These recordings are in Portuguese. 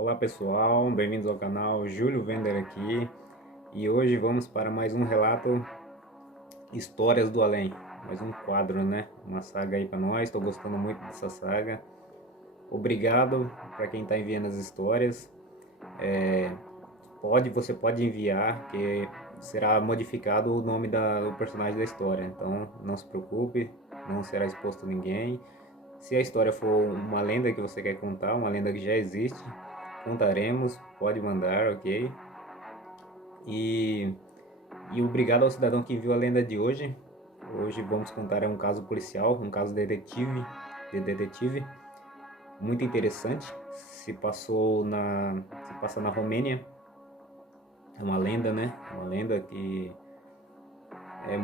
Olá pessoal, bem-vindos ao canal Júlio Vender aqui e hoje vamos para mais um relato Histórias do Além, mais um quadro, né? Uma saga aí para nós, estou gostando muito dessa saga. Obrigado para quem está enviando as histórias. Você pode enviar que será modificado o nome do personagem da história, então não se preocupe, não será exposto a ninguém. Se a história for uma lenda que você quer contar, uma lenda que já existe, contaremos, pode mandar, ok? E, e obrigado ao cidadão que enviou a lenda de hoje. Hoje vamos contar um caso policial, um caso de detetive, muito interessante. Se passa na Romênia. É uma lenda, né? É uma lenda que é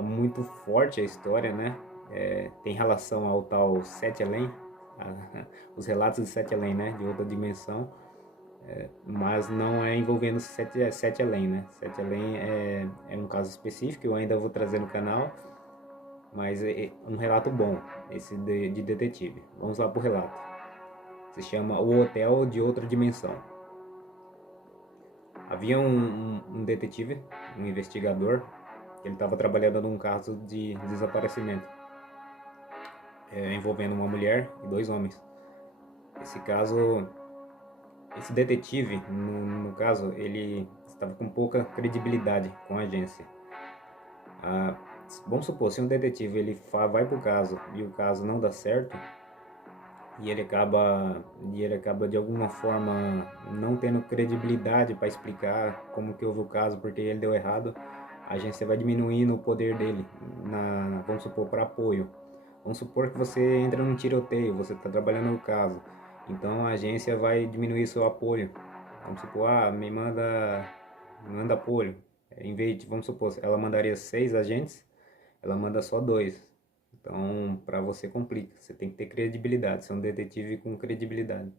muito forte a história, né? Tem relação ao tal Sete Além, os relatos de Sete Além, né? De outra dimensão. Mas não é envolvendo Sete Além, né? Sete Além é um caso específico, eu ainda vou trazer no canal, mas é um relato bom, esse de detetive. Vamos lá pro relato. Se chama O Hotel de Outra Dimensão. Havia um detetive, um investigador, que ele estava trabalhando num caso de desaparecimento, envolvendo uma mulher e dois homens. Esse caso, esse detetive, no caso, ele estava com pouca credibilidade com a agência. Ah, Vamos supor, se um detetive vai pro caso e o caso não dá certo e ele acaba de alguma forma não tendo credibilidade para explicar como que houve o caso, porque ele deu errado, a agência vai diminuindo o poder dele vamos supor, para apoio. Vamos supor que você entra num tiroteio, você está trabalhando no caso, então a agência vai diminuir seu apoio. Vamos supor, me manda apoio. Em vez de, vamos supor, ela mandaria 6 agentes, ela manda só 2. Então, para você complica. Você tem que ter credibilidade, ser um detetive com credibilidade.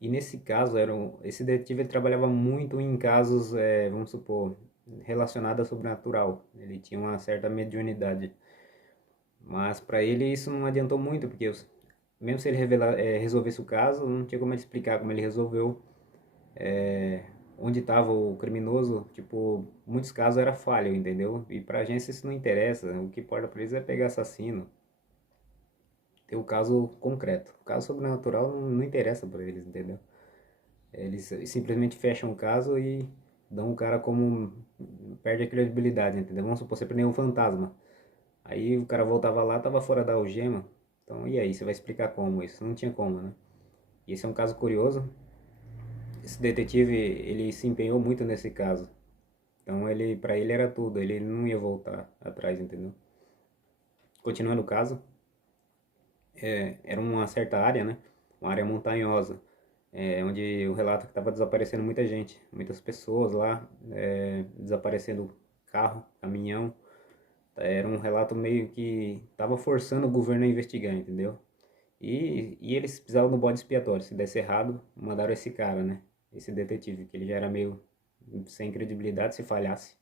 E nesse caso, esse detetive ele trabalhava muito em casos, vamos supor, relacionados ao sobrenatural. Ele tinha uma certa mediunidade. Mas para ele isso não adiantou muito, porque mesmo se ele resolvesse o caso, não tinha como ele explicar como ele resolveu, onde estava o criminoso. Tipo, muitos casos era falha, entendeu? E pra agência isso não interessa. O que importa pra eles é pegar assassino, ter o caso concreto. O caso sobrenatural não interessa pra eles, entendeu? Eles simplesmente fecham o caso e dão o cara como perde a credibilidade, entendeu? Vamos supor, você prendeu um fantasma. Aí o cara voltava lá, tava fora da algema. Então, e aí, você vai explicar como isso? Não tinha como, né? E esse é um caso curioso. Esse detetive, ele se empenhou muito nesse caso. Então, para ele era tudo, ele não ia voltar atrás, entendeu? Continuando o caso, era uma certa área, né? Uma área montanhosa, onde o relato que estava desaparecendo muita gente, muitas pessoas lá, desaparecendo carro, caminhão. Era um relato meio que estava forçando o governo a investigar, entendeu? E eles precisavam do bode expiatório. Se desse errado, mandaram esse cara, né? Esse detetive, que ele já era meio sem credibilidade. Se falhasse,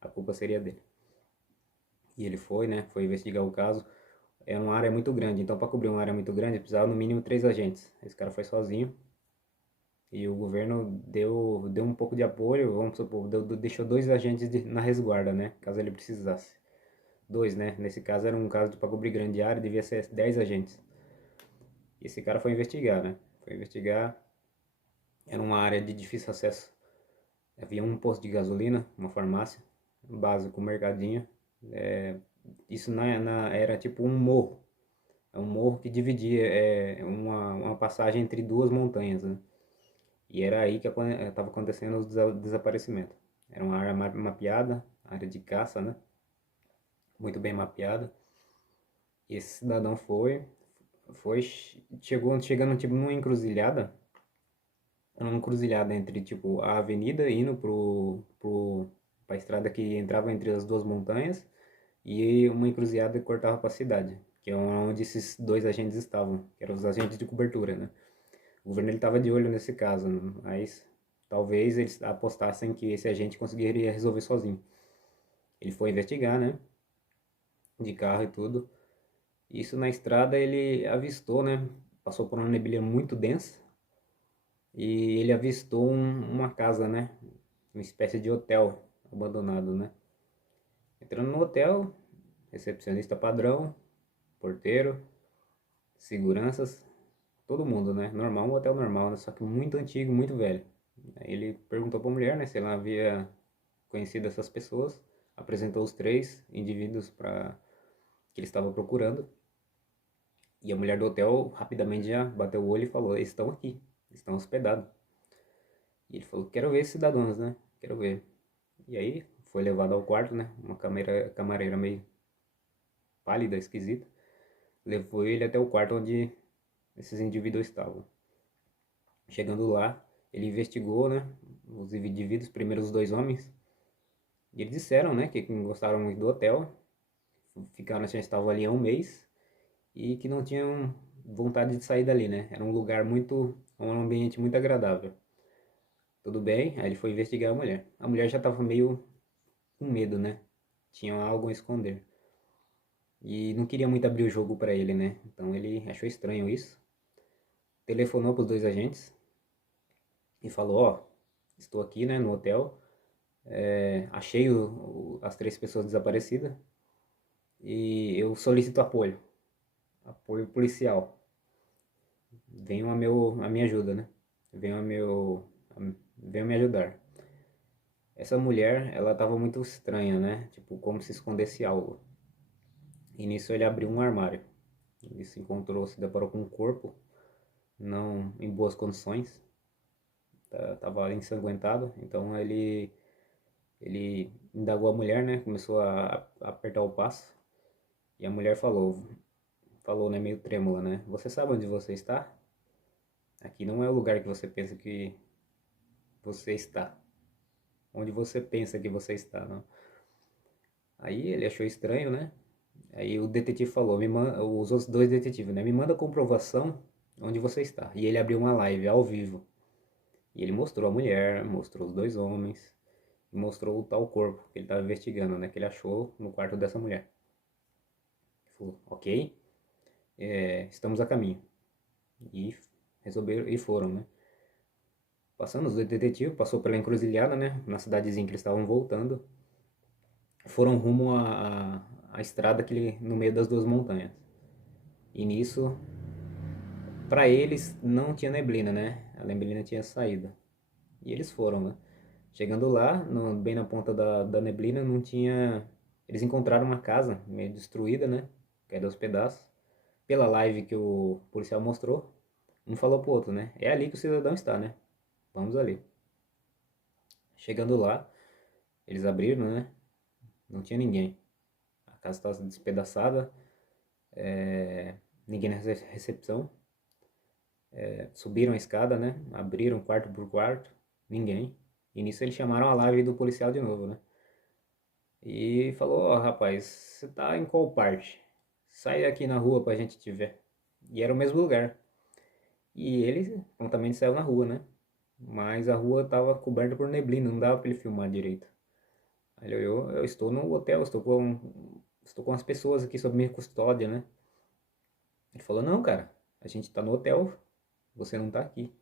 a culpa seria dele. E ele foi, né? Foi investigar o caso. É uma área muito grande, então para cobrir uma área muito grande precisava no mínimo 3 agentes. Esse cara foi sozinho e o governo deu um pouco de apoio, vamos supor, deixou 2 agentes na resguarda, né? Caso ele precisasse. Dois, né? Nesse caso era um caso para cobrir grande área, devia ser 10 agentes. E esse cara foi investigar, né? Foi investigar, era uma área de difícil acesso. Havia um posto de gasolina, uma farmácia, um básico, um mercadinho. É, isso era tipo um morro. É um morro que dividia uma passagem entre duas montanhas, né? E era aí que estava acontecendo os desaparecimentos. Era uma área mapeada, área de caça, né? Muito bem mapeada. E esse cidadão foi chegando tipo numa encruzilhada, entre tipo a avenida indo pra estrada que entrava entre as duas montanhas e uma encruzilhada que cortava para a cidade, que é onde esses 2 agentes estavam, que eram os agentes de cobertura, né? O governo ele estava de olho nesse caso, né? Mas talvez eles apostassem que esse agente conseguiria resolver sozinho. Ele foi investigar, né? De carro e tudo. Isso na estrada ele avistou, né? Passou por uma neblina muito densa. e ele avistou uma casa, né? Uma espécie de hotel abandonado, né? Entrando no hotel, recepcionista padrão, porteiro, seguranças, todo mundo, né? Normal, um hotel normal, né? Só que muito antigo, muito velho. Aí ele perguntou pra mulher, né, se ela havia conhecido essas pessoas, apresentou os três indivíduos para que ele estava procurando. E a mulher do hotel rapidamente já bateu o olho e falou: "Eles estão aqui, estão hospedados." E ele falou: "Quero ver esses cidadãos, né? Quero ver." E aí foi levado ao quarto, né? Uma camareira meio pálida, esquisita, levou ele até o quarto onde esses indivíduos estavam. Chegando lá, ele investigou, né, os indivíduos, primeiro os dois homens, e eles disseram, né, que gostaram muito do hotel, ficaram, já estavam ali há um mês, e que não tinham vontade de sair dali, né? Era um lugar muito, um ambiente muito agradável. Tudo bem, aí ele foi investigar a mulher. A mulher já estava meio com medo, né? Tinha algo a esconder. E não queria muito abrir o jogo para ele, né? Então ele achou estranho isso. Telefonou para os dois agentes e falou: Ó, estou aqui, né, no hotel. Achei as três pessoas desaparecidas e eu solicito apoio, apoio policial. Venham a minha ajuda, né? Venham venham me ajudar. Essa mulher, ela tava muito estranha, né? Tipo, como se escondesse algo. E nisso ele abriu um armário. Ele se deparou com um corpo, não em boas condições, tava ensanguentado. Então ele indagou a mulher, né? Começou a apertar o passo. E a mulher falou, né, meio trêmula, né? Você sabe onde você está? Aqui não é o lugar que você pensa que você está. Onde você pensa que você está, não. Aí ele achou estranho, né? Aí o detetive falou, os outros dois detetives, né? Me manda a comprovação onde você está. E ele abriu uma live ao vivo. E ele mostrou a mulher, mostrou os dois homens, e mostrou o tal corpo que ele estava investigando, né? Que ele achou no quarto dessa mulher. Ele falou, ok, estamos a caminho. E resolveram, e foram, né? Passando, os detetives passou pela encruzilhada, né? Na cidadezinha que eles estavam voltando. Foram rumo à estrada no meio das duas montanhas. E nisso, para eles, não tinha neblina, né? A neblina tinha saído. E eles foram, né? Chegando lá, bem na ponta da neblina, não tinha. Eles encontraram uma casa meio destruída, né? Caída aos pedaços. Pela live que o policial mostrou, um falou pro outro, né? É ali que o cidadão está, né? Vamos ali. Chegando lá, eles abriram, né? Não tinha ninguém. A casa estava despedaçada, ninguém na recepção. Subiram a escada, né? Abriram quarto por quarto, ninguém. E nisso eles chamaram a live do policial de novo, né? E falou, ó, rapaz, você tá em qual parte? Sai aqui na rua pra gente te ver. E era o mesmo lugar. E ele prontamente saiu na rua, né? Mas a rua tava coberta por neblina, não dava pra ele filmar direito. Aí eu estou no hotel, estou com as pessoas aqui sob minha custódia, né? Ele falou, não, cara, a gente tá no hotel, você não tá aqui.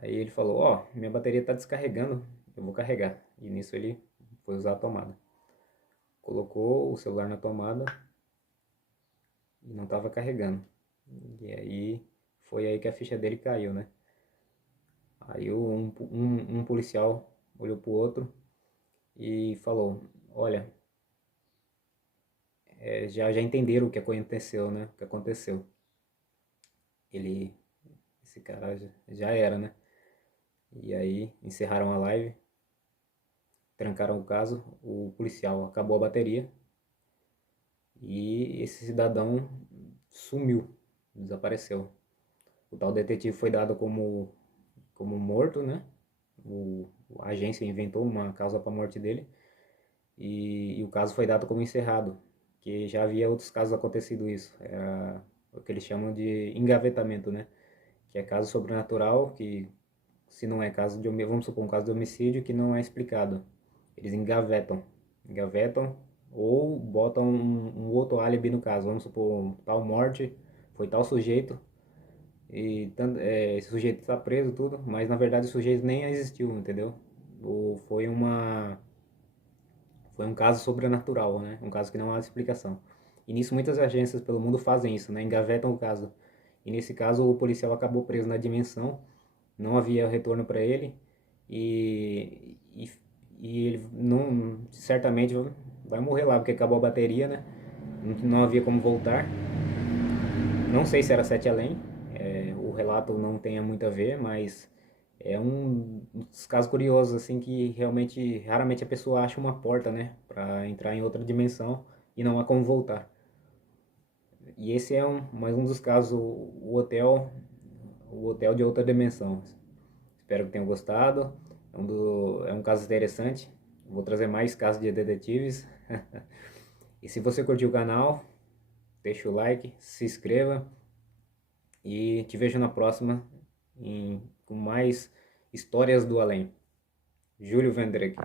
Aí ele falou, ó, minha bateria tá descarregando, eu vou carregar. E nisso ele foi usar a tomada. Colocou o celular na tomada e não tava carregando. E aí foi aí que a ficha dele caiu, né? Aí um policial olhou pro outro e falou, olha, já entenderam o que aconteceu, né? O que aconteceu. Ele, esse cara já era, né? E aí encerraram a live, trancaram o caso, o policial acabou a bateria e esse cidadão sumiu, desapareceu. O tal detetive foi dado como morto, né? A agência inventou uma causa para a morte dele e o caso foi dado como encerrado, que já havia outros casos acontecido isso. Era o que eles chamam de engavetamento, né? Que é caso sobrenatural, que se não é caso de homicídio, vamos supor um caso de homicídio que não é explicado. Eles engavetam ou botam um outro álibi no caso. Vamos supor, tal morte foi tal sujeito E esse sujeito tá preso, tudo, mas na verdade o sujeito nem existiu, entendeu? Foi um caso sobrenatural, né? Um caso que não há explicação. E nisso muitas agências pelo mundo fazem isso, né? Engavetam o caso. E nesse caso o policial acabou preso na dimensão, não havia retorno para ele e ele não, certamente vai morrer lá porque acabou a bateria, né? Não havia como voltar. Não sei se era Sete Além, o relato não tenha muito a ver, mas é um dos casos curiosos, assim, que realmente, raramente a pessoa acha uma porta, né, para entrar em outra dimensão e não há como voltar. E esse é mais um dos casos, o hotel de outra dimensão. Espero que tenham gostado. É um caso interessante. Vou trazer mais casos de detetives. E se você curtiu o canal, deixa o like, se inscreva e te vejo na próxima com mais histórias do além. Júlio Vendrek.